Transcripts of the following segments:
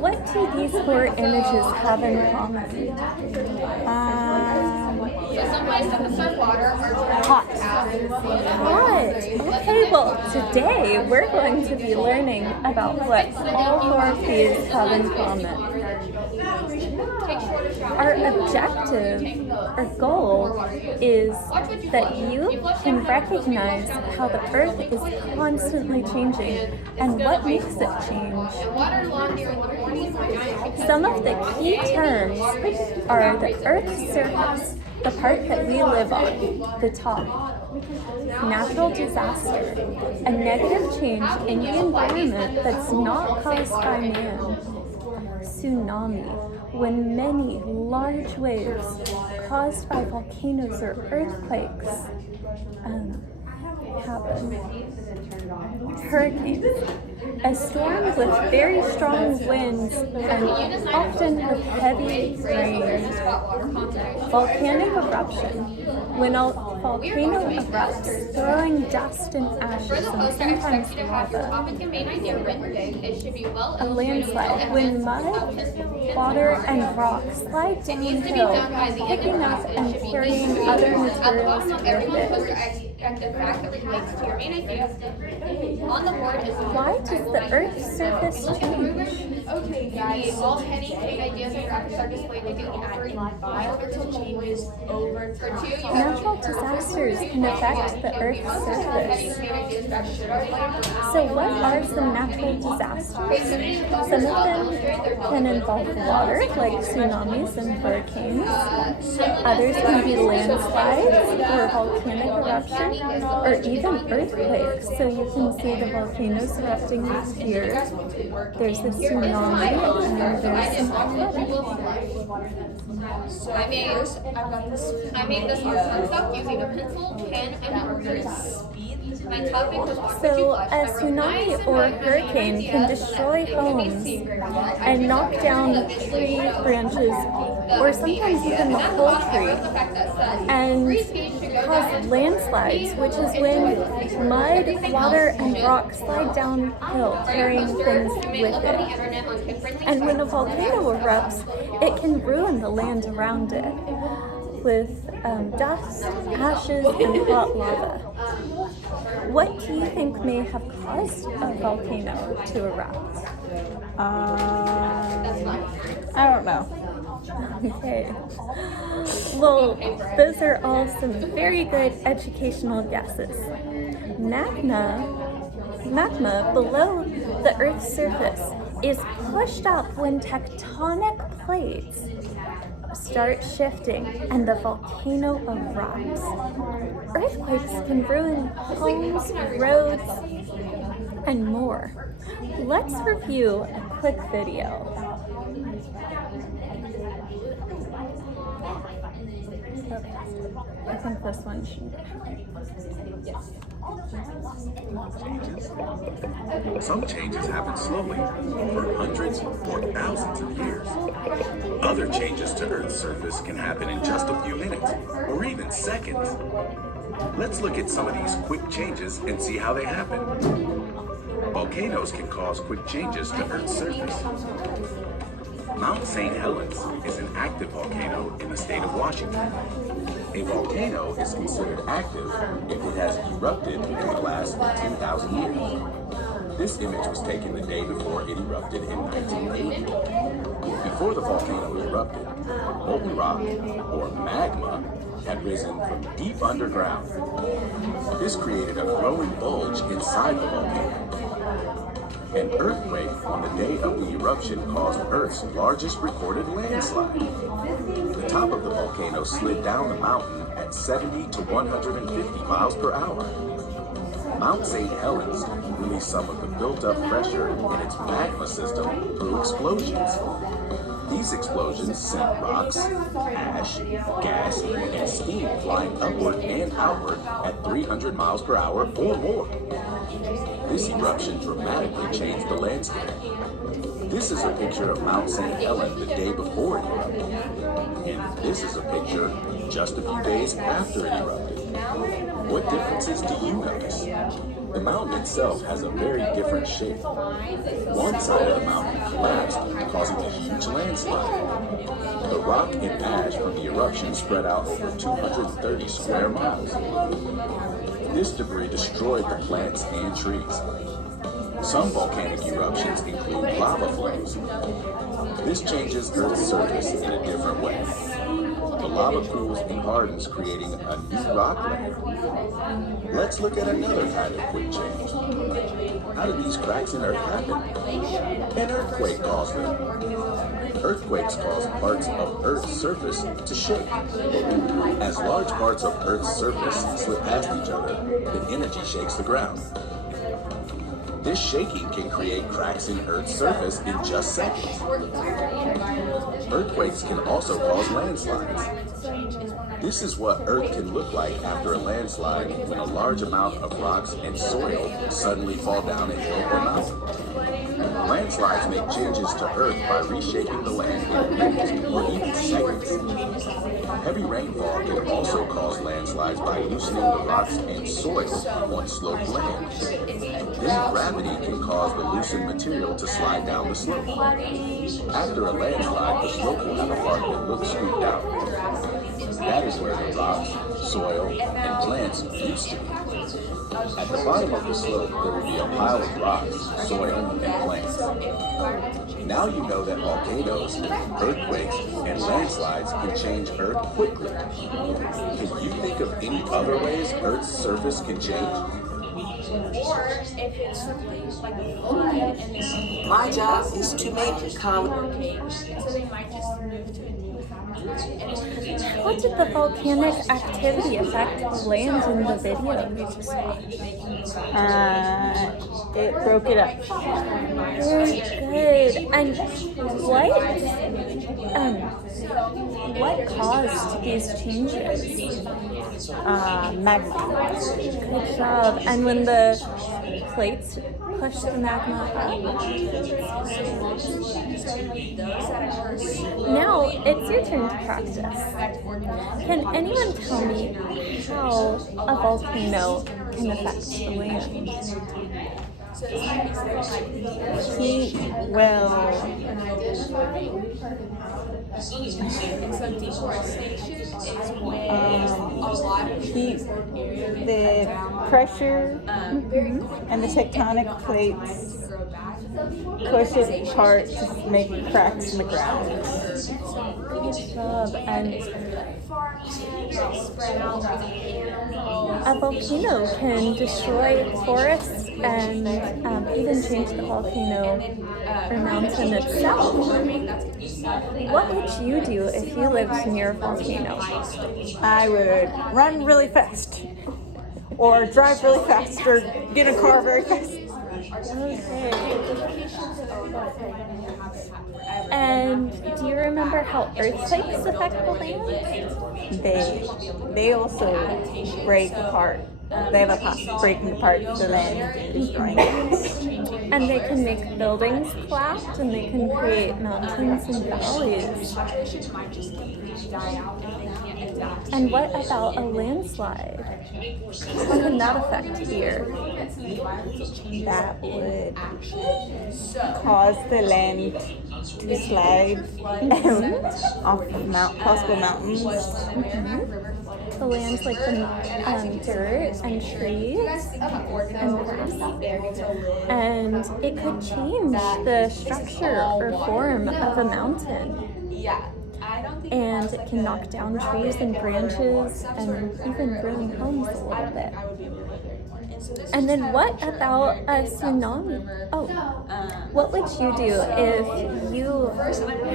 What do these four images have in common? Hot. Hot. Okay, well, today we're going to be learning about what all four of these have in common. Our objective or goal is that you can recognize how the Earth is constantly changing and what makes it change. Some of the key terms are the Earth's surface, the part that we live on, the top. Natural disaster, a negative change in the environment that's not caused by man. Tsunami, when many large waves caused by volcanoes or earthquakes happen. Hurricanes, a storm with very strong winds and often with heavy rain. Volcanic eruption, when a volcano erupts, throwing dust and ashes and sometimes lava. A landslide, when mud, water, and rocks slide downhill, picking up and carrying other materials with it. Why does the Earth's surface change? Okay, guys, all heading ideas and graphics are displayed in the adding biological changes over time. Natural disasters can affect the Earth's surface. So what are some natural disasters? Some of them can involve water, like tsunamis and hurricanes. Others can be landslides or volcanic eruption, or even earthquakes. So you can see the volcanoes erupting here. There's the tsunami, and there's some I made this art stuff using a pencil, pen, and markers. My topic was So a tsunami or hurricane can destroy homes and knock down tree branches, or sometimes even the whole tree, and cause landslides, which is when mud, water, and rocks slide downhill, carrying things with it. And when a volcano erupts, it can ruin the land around it with dust, ashes, and hot lava. What do you think may have caused a volcano to erupt? I don't know. Okay. Well, those are all some very good educational guesses. Magma below the Earth's surface is pushed up when tectonic plates start shifting and the volcano erupts. Earthquakes can ruin homes, roads, and more. Let's review a quick video. Okay, I think this one should. Some changes happen slowly, for hundreds or thousands of years. Other changes to Earth's surface can happen in just a few minutes, or even seconds. Let's look at some of these quick changes and see how they happen. Volcanoes can cause quick changes to Earth's surface. Mount St. Helens is an active volcano in the state of Washington. A volcano is considered active if it has erupted in the last 10,000 years. This image was taken the day before it erupted in 1980. Before the volcano erupted, molten rock, or magma, had risen from deep underground. This created a growing bulge inside the volcano. An earthquake on the day of the eruption caused Earth's largest recorded landslide. The top of the volcano slid down the mountain at 70 to 150 miles per hour. Mount St. Helens released some of the built-up pressure in its magma system through explosions. These explosions sent rocks, ash, gas, and steam flying upward and outward at 300 miles per hour or more. This eruption dramatically changed the landscape. This is a picture of Mount St. Helens the day before it erupted. And this is a picture just a few days after it erupted. What differences do you notice? The mountain itself has a very different shape. One side of the mountain collapsed, causing a huge landslide. The rock and ash from the eruption spread out over 230 square miles. This debris destroyed the plants and trees. Some volcanic eruptions include lava flows. This changes Earth's surface in a different way. The lava cools and hardens, creating a new rockland. Let's look at another kind of quick change. How do these cracks in Earth happen? An earthquake caused them. Earthquakes cause parts of Earth's surface to shake. As large parts of Earth's surface slip past each other, the energy shakes the ground. This shaking can create cracks in Earth's surface in just seconds. Earthquakes can also cause landslides. This is what Earth can look like after a landslide when a large amount of rocks and soil suddenly fall down a hill or mountain. Landslides make changes to Earth by reshaping the land in minutes or even seconds. Heavy rainfall can also cause landslides by loosening the rocks and soil on sloped land. Then gravity can cause the loosened material to slide down the slope. After a landslide, the slope will have a part that looks scooped out. That is where the rocks, soil, and plants used to be. At the bottom of the slope, there will be a pile of rocks, soil, and plants. Now you know that volcanoes, earthquakes, and landslides can change Earth quickly. Can you think of any other ways Earth's surface can change? Or if it's something like a flood and My job is to make college. so they might just move to a new habitat. And it's because it's How did the volcanic activity affect the land in the video we just watched? It broke it up. Very good. And what caused these changes? Magma. Good job. And when the plates push the magma up. Now it's your turn to practice. Can anyone tell me how a volcano can affect the land? He will. so deforestation is when a lot of The pressure and the tectonic plates push it apart to make cracks in the ground. Good job. And a volcano can destroy forests and even change the volcano or mountain itself. What would you do if you lived near a volcano? I would run really fast, or drive really fast, or get a car very fast. Okay. And do you remember how earthquakes affect the land? They also break apart. They have a past breaking apart the land and destroying it. And they can make buildings collapse, and they can create mountains and valleys. And what about a landslide? How can that affect the earth? That would cause the land to slide off of possible mountains. The lands like the dirt and trees and grass. And it could change the structure or form of a mountain. And it can knock down trees and branches and even ruin homes a little bit. And then what about a tsunami? Oh, what would you do if you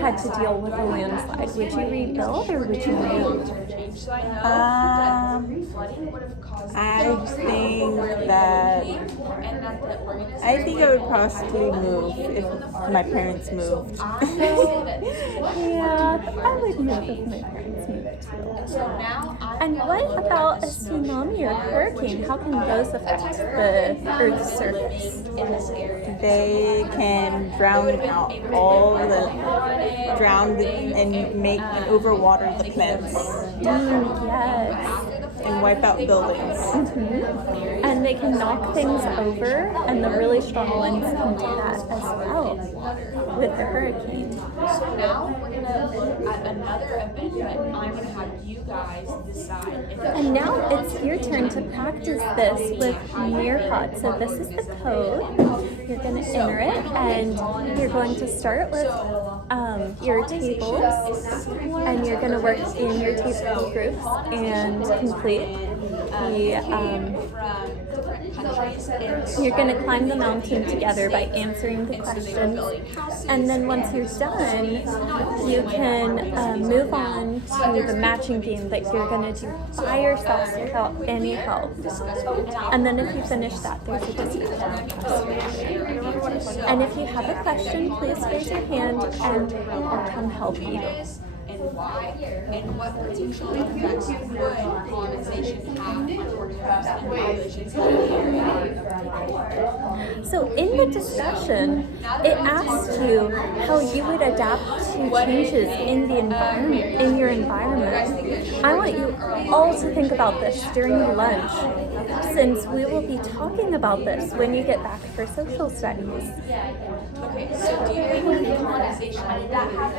had to deal with a landslide? Would you rebuild or would you move? I think I would possibly move if my parents moved. Yeah, I would move if my parents moved too. And what about a tsunami or hurricane? How can those affect the Earth's surface? They can drown and make and overwater the plants. Yes. And wipe out buildings. And they can knock things over, and the really strong winds can do that as well. with the hurricane. So now we're gonna look at another event that I'm gonna have you guys decide. And now it's your turn to practice this with Nearpod. So this is the code. You're going to enter it, and you're going to start with your tables, and you're going to work in your table groups and complete the you're going to climb the mountain together by answering the questions. And then once you're done, you can move on to the matching game that you're going to do by yourself without any help. And then if you finish that, there's a discussion. And if you have a question, please raise your hand and I'll come help you. And why, and what potential effects would colonization have on groups and populations in the area? So in the discussion, it asked you how you would adapt to changes in the environment, in your environment. I want you all to think about this during your lunch, since we will be talking about this when you get back for social studies. Okay, so do you think colonization would happen